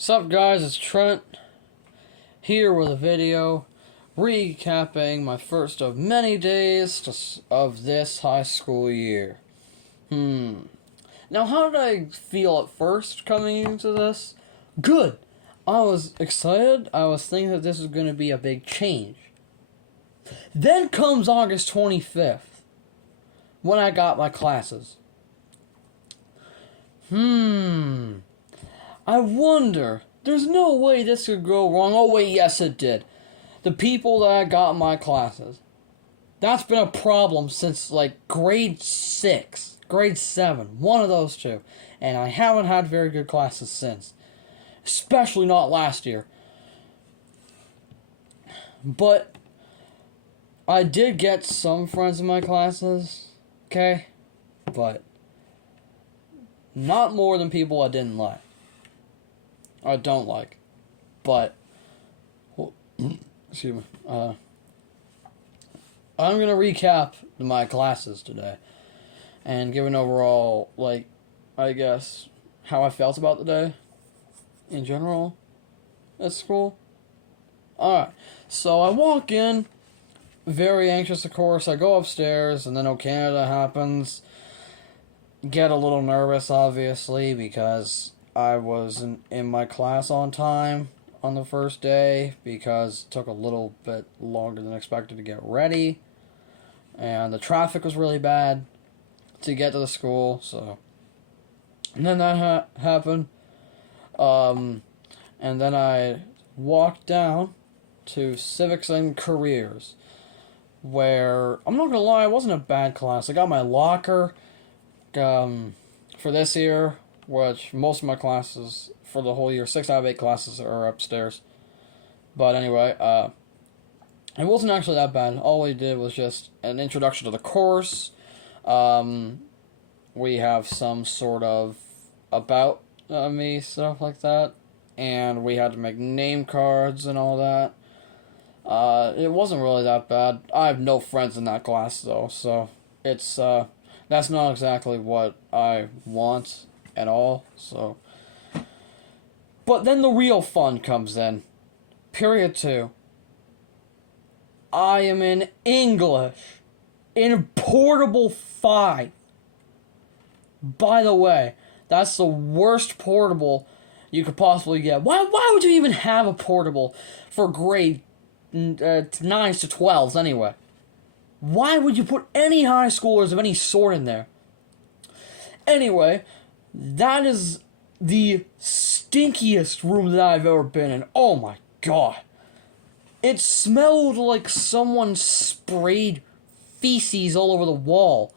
Sup guys, it's Trent here with a video recapping my first of many days of this high school year. Now how did I feel at first coming into this? Good. I was excited. I was thinking that this was going to be a big change. Then comes August 25th when I got my classes. I wonder, there's no way this could go wrong. Oh wait, yes it did. The people that I got in my classes. That's been a problem since like grade 6, grade 7, one of those two. And I haven't had very good classes since. Especially not last year. But I did get some friends in my classes, okay? But not more than people I didn't like. I don't like. But excuse me. I'm gonna recap my classes today and give an overall, I guess, how I felt about the day in general at school. Alright, so I walk in, very anxious of course. I go upstairs and then O Canada happens. Get a little nervous obviously because I wasn't in my class on time on the first day because it took a little bit longer than expected to get ready. And the traffic was really bad to get to the school, so. And then that happened. And then I walked down to Civics and Careers, where, I'm not gonna lie, it wasn't a bad class. I got my locker for this year, which most of my classes for the whole year, 6 out of 8 classes are upstairs. But anyway, it wasn't actually that bad. All we did was just an introduction to the course. We have some sort of about me stuff like that. And we had to make name cards and all that. It wasn't really that bad. I have no friends in that class though, so it's that's not exactly what I want at all, so. But then the real fun comes in. Period 2. I am in English. In Portable 5. By the way, that's the worst portable you could possibly get. Why would you even have a portable for grade 9s to 12s anyway? Why would you put any high schoolers of any sort in there? Anyway, that is the stinkiest room that I've ever been in. Oh my god. It smelled like someone sprayed feces all over the wall.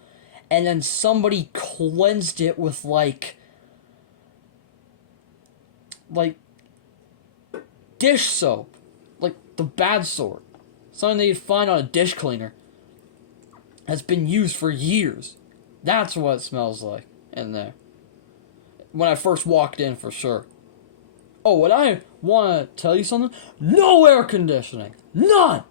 And then somebody cleansed it with like dish soap. Like the bad sort. Something that you'd find on a dish cleaner. Has been used for years. That's what it smells like in there. When I first walked in, for sure. Oh, and I want to tell you something. No air conditioning. None.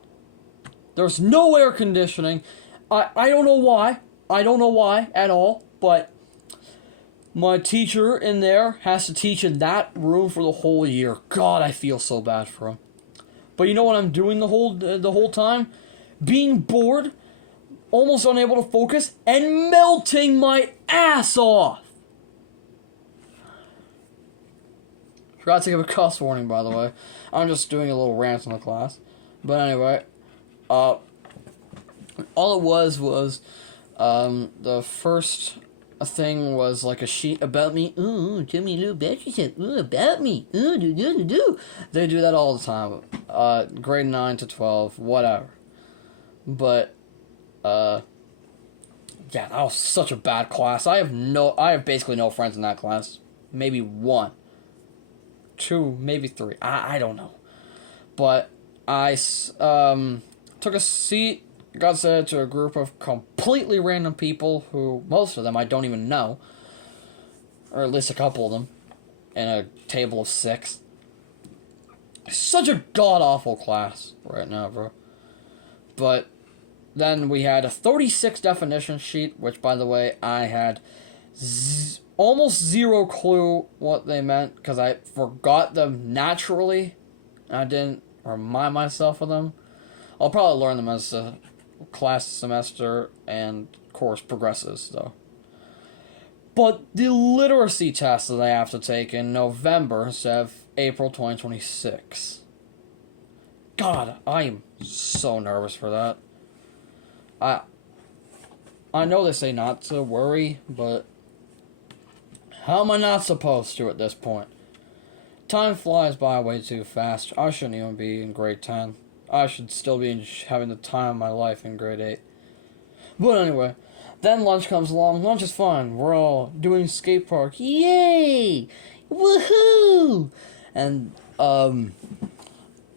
There's no air conditioning. I don't know why. I don't know why at all. But my teacher in there has to teach in that room for the whole year. God, I feel so bad for him. But you know what I'm doing the whole time? Being bored, almost unable to focus, and melting my ass off. Forgot to give a cuss warning, by the way. I'm just doing a little rant in the class. But anyway, all it was the first thing was like a sheet about me. Ooh, tell me a little about yourself. Ooh, about me. Ooh, do. They do that all the time. Grade 9 to 12, whatever. But, yeah, that was such a bad class. I have basically no friends in that class. Maybe 1. 2, maybe 3. I don't know. But I took a seat, got set to a group of completely random people who, most of them I don't even know. Or at least a couple of them. In a table of 6. Such a god-awful class right now, bro. But then we had a 36 definition sheet, which, by the way, I had almost zero clue what they meant because I forgot them naturally. I didn't remind myself of them. I'll probably learn them as the class semester and course progresses, though. But the literacy test that I have to take in November instead of April 2026. God, I am so nervous for that. I know they say not to worry, but how am I not supposed to at this point? Time flies by way too fast. I shouldn't even be in grade 10. I should still be having the time of my life in grade 8. But anyway, then lunch comes along. Lunch is fun. We're all doing skate park. Yay! Woohoo! And,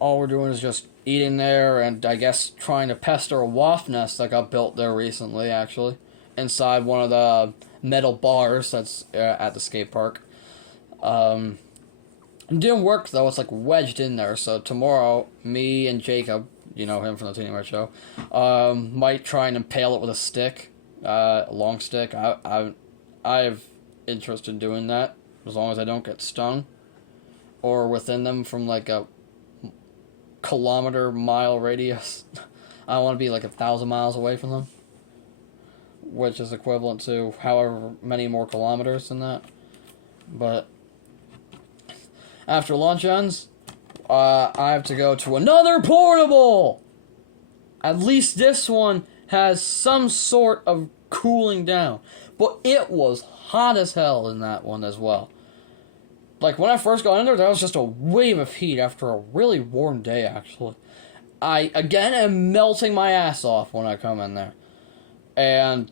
all we're doing is just eating there and I guess trying to pester a wasp nest that got built there recently, actually. Inside one of the metal bars that's at the skate park. It didn't work though, it's like wedged in there, so tomorrow, me and Jacob, you know him from the Teeny Red Show, might try and impale it with a stick, a long stick. I have interest in doing that, as long as I don't get stung, or within them from like a kilometer-mile radius. I want to be like 1,000 miles away from them, which is equivalent to however many more kilometers than that, but after lunch ends, I have to go to another portable! At least this one has some sort of cooling down. But it was hot as hell in that one as well. Like, when I first got in there was just a wave of heat after a really warm day, actually. I, again, am melting my ass off when I come in there. And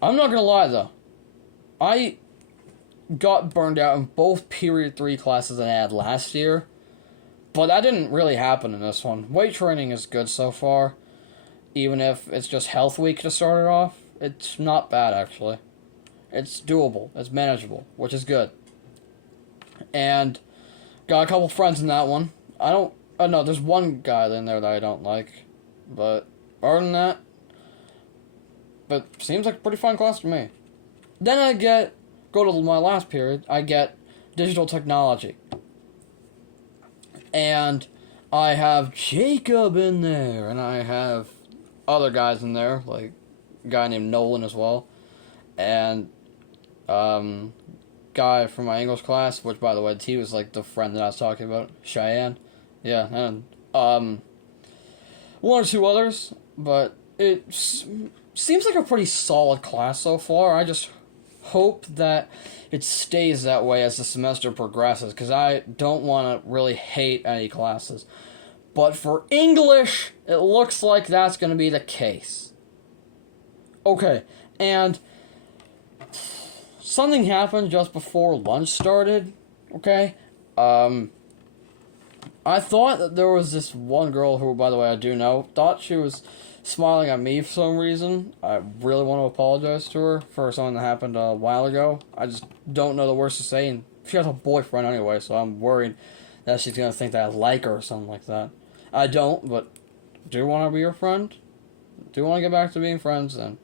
I'm not gonna lie, though. I got burned out in both period 3 classes I had last year, but that didn't really happen in this one. Weight training is good so far, even if it's just health week to start it off. It's not bad, actually. It's doable, it's manageable, which is good. And got a couple friends in that one. No, there's one guy in there that I don't like, but other than that, but seems like a pretty fun class to me. Then I go to my last period, I get digital technology. And I have Jacob in there, and I have other guys in there, like a guy named Nolan as well, and guy from my English class, which by the way, he was like the friend that I was talking about, Cheyenne. Yeah, and one or two others, but it seems like a pretty solid class so far. I just hope that it stays that way as the semester progresses, because I don't want to really hate any classes. But for English, it looks like that's going to be the case. Okay, and something happened just before lunch started, okay? I thought that there was this one girl who, by the way, I do know, thought she was smiling at me for some reason. I really want to apologize to her for something that happened a while ago. I just don't know the words to say, and she has a boyfriend anyway, so I'm worried that she's going to think that I like her or something like that. I don't, but do want to be your friend. Do want to get back to being friends, and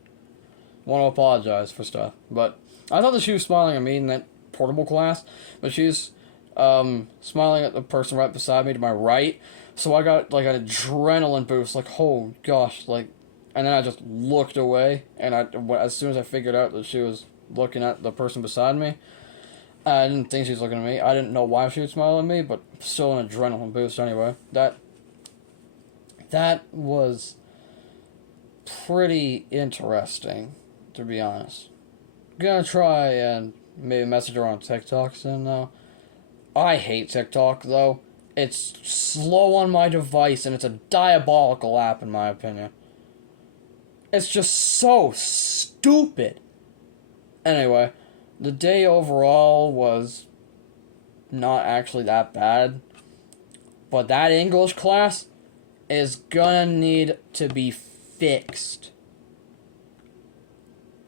want to apologize for stuff. But I thought that she was smiling at me in that portable class, but she's smiling at the person right beside me to my right. So I got like an adrenaline boost, like, oh gosh, like, and then I just looked away, and as soon as I figured out that she was looking at the person beside me, I didn't think she was looking at me. I didn't know why she would smile at me, but still an adrenaline boost anyway. That was pretty interesting, to be honest. Gonna try and maybe message her on TikTok soon, though. I hate TikTok, though. It's slow on my device, and it's a diabolical app, in my opinion. It's just so stupid. Anyway, the day overall was not actually that bad. But that English class is gonna need to be fixed.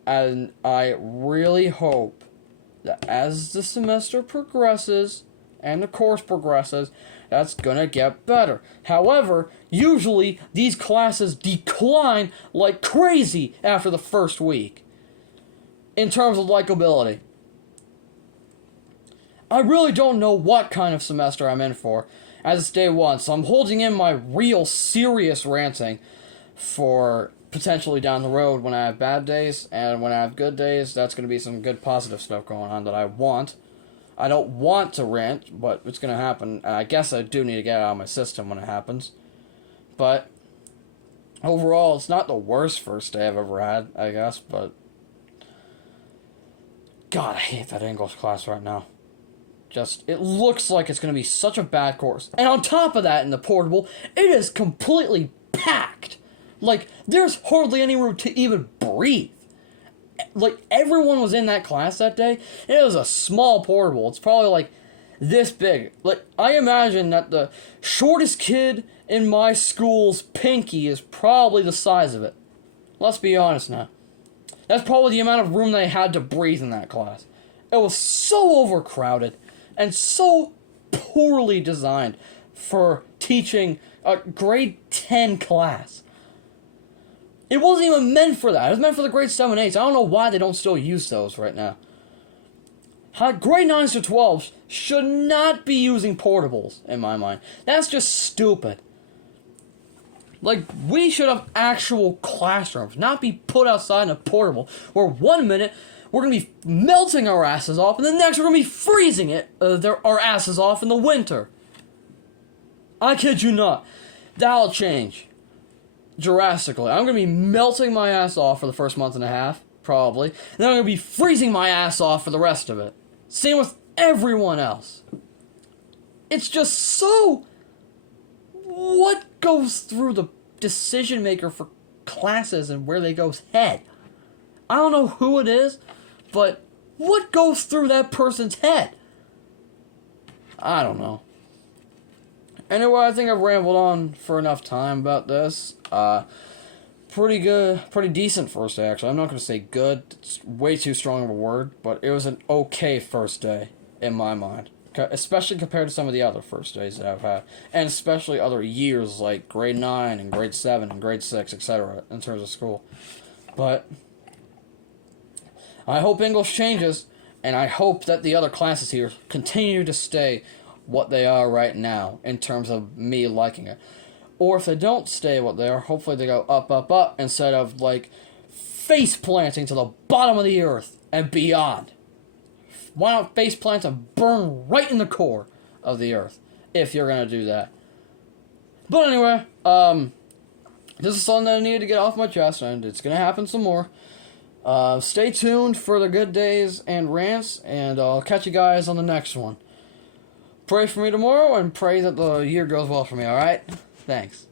And I really hope that as the semester progresses and the course progresses, that's gonna get better. However, usually these classes decline like crazy after the first week in terms of likability. I really don't know what kind of semester I'm in for, as it's day one, so I'm holding in my real serious ranting for potentially down the road when I have bad days, and when I have good days, that's going to be some good positive stuff going on that I want. I don't want to rant, but it's going to happen, and I guess I do need to get it out of my system when it happens. But overall, it's not the worst first day I've ever had, I guess, but God, I hate that English class right now. Just, it looks like it's going to be such a bad course. And on top of that, in the portable, it is completely packed. Like, there's hardly any room to even breathe. Like, everyone was in that class that day. It was a small portable. It's probably, like, this big. Like, I imagine that the shortest kid in my school's pinky is probably the size of it. Let's be honest now. That's probably the amount of room they had to breathe in that class. It was so overcrowded and so poorly designed for teaching a grade 10 class. It wasn't even meant for that. It was meant for the grade 7, 8s. I don't know why they don't still use those right now. Grade 9s to 12s should not be using portables, in my mind. That's just stupid. Like, we should have actual classrooms, not be put outside in a portable, where 1 minute we're going to be melting our asses off, and the next we're going to be freezing our asses off in the winter. I kid you not. That'll change drastically. I'm going to be melting my ass off for the first month and a half, probably, and then I'm going to be freezing my ass off for the rest of it. Same with everyone else. It's just so... What goes through the decision maker for classes and where they go's head? I don't know who it is, but what goes through that person's head? I don't know. Anyway, I think I've rambled on for enough time about this. Pretty good, pretty decent first day, actually. I'm not going to say good. It's way too strong of a word, but it was an okay first day, in my mind. Especially compared to some of the other first days that I've had. And especially other years, like grade 9 and grade 7 and grade 6, etc. in terms of school. But I hope English changes, and I hope that the other classes here continue to stay what they are right now, in terms of me liking it. Or if they don't stay what they are, hopefully they go up, up, up, instead of, like, face planting to the bottom of the earth and beyond. Why not face plant and burn right in the core of the earth, if you're going to do that. But anyway, this is something that I needed to get off my chest, and it's going to happen some more. Stay tuned for the good days and rants, and I'll catch you guys on the next one. Pray for me tomorrow, and pray that the year goes well for me, alright? Thanks.